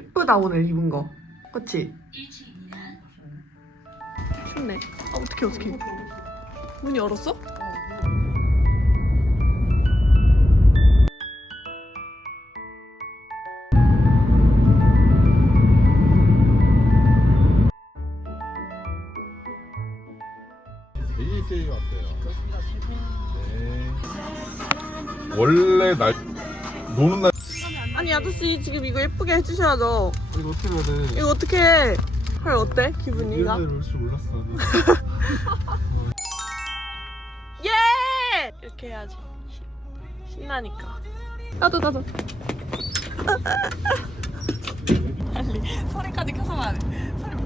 예쁘다 오늘 입은 거. 그치? 춥네. 아 어떡해 어떡해. 문이 열었어? 네. 원래 날 노는 날 아저씨 지금 이거 예쁘게 해주셔야죠. 이거 어떻게 해야 돼? 이거 어떻게 해? 헐 어때? 기분이가? 이런 데로 올줄 몰랐어. 예! 이렇게 해야지. 신- 신나니까. 나도 나도. 빨리 소리까지 켜서 말해. 소리.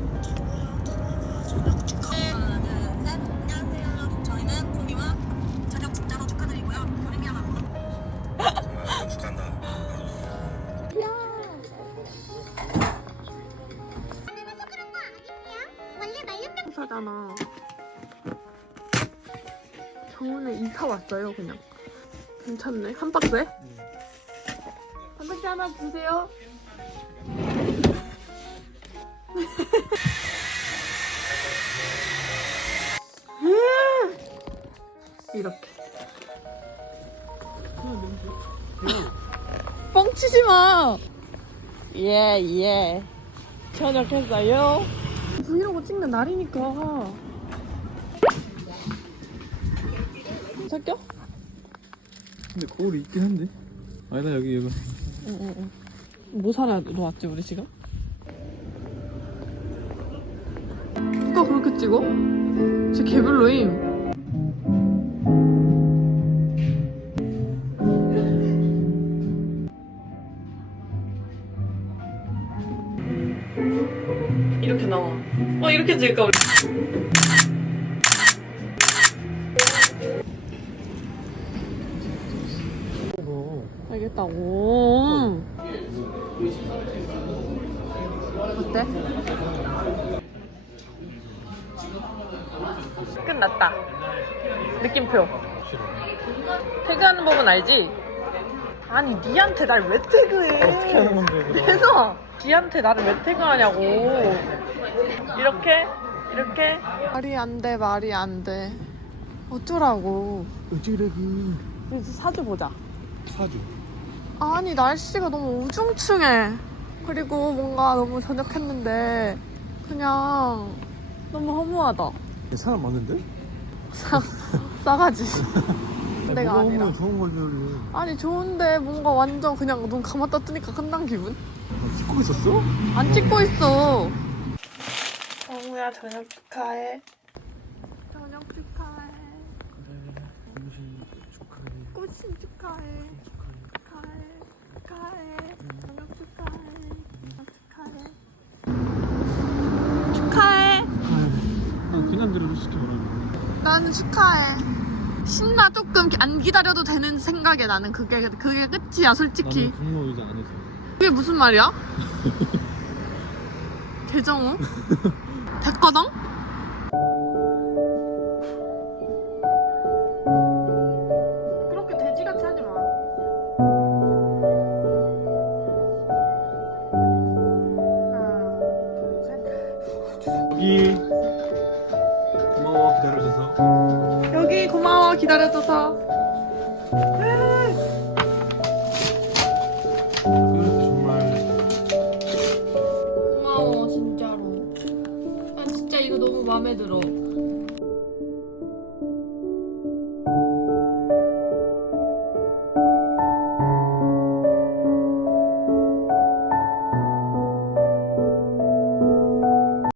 사잖아. 정훈에 이사 왔어요 그냥. 괜찮네. 한 박스에? 한 박스 하나 주세요. 음! 이렇게. 뻥치지 마. 예 예. 저녁했어요. 브이로그 찍는 날이니까. 살겨? 근데 거울이 있긴 한데. 아니다 여기 여기. 응응응. 뭐 사러 왔지 우리 지금? 누가 그렇게 찍어? 제 개별로임. 나와. 어 이렇게 찍을까 우리? 알겠다고. 어때? 끝났다. 느낌표. 태그하는 법은 알지? 아니 니한테 날 왜 태그해? 어떻게 하는 건데 그럼? 그래서 지한테 나를 왜 태그하냐고. 이렇게 이렇게 말이 안 돼 말이 안 돼. 어쩌라고. 어찌래기 이제 사주 보자. 사주. 아니 날씨가 너무 우중충해. 그리고 뭔가 너무 저녁했는데 그냥 너무 허무하다. 사람 많은데? 싸, 싸가지. 내가 아니라. 좋은 거지 원래. 아니 좋은데 뭔가 완전 그냥 눈 감았다 뜨니까 끝난 기분? 아, 찍고 있었어? 안 찍고 있어. 정우야 저녁 축하해. 저녁 축하해. 꽃신 축하해. 축하해. 축하해. 저녁 축하해. 저녁 축하해. 축하해. 난 그냥 들어도 시켜 말하는 나는 축하해. 신나 조금 안 기다려도 되는 생각에 나는 그게 그게 끝이야 솔직히. 분노 의자 안 해서. 그게 무슨 말이야? 대정우? 백과당? 그렇게 돼지같이 하지 마. 하나, 둘, 셋. 여기 고마워 기다려줘서. 여기 고마워 기다려줘서. 정말 고마워 진짜로. 난 진짜 이거 너무 마음에 들어.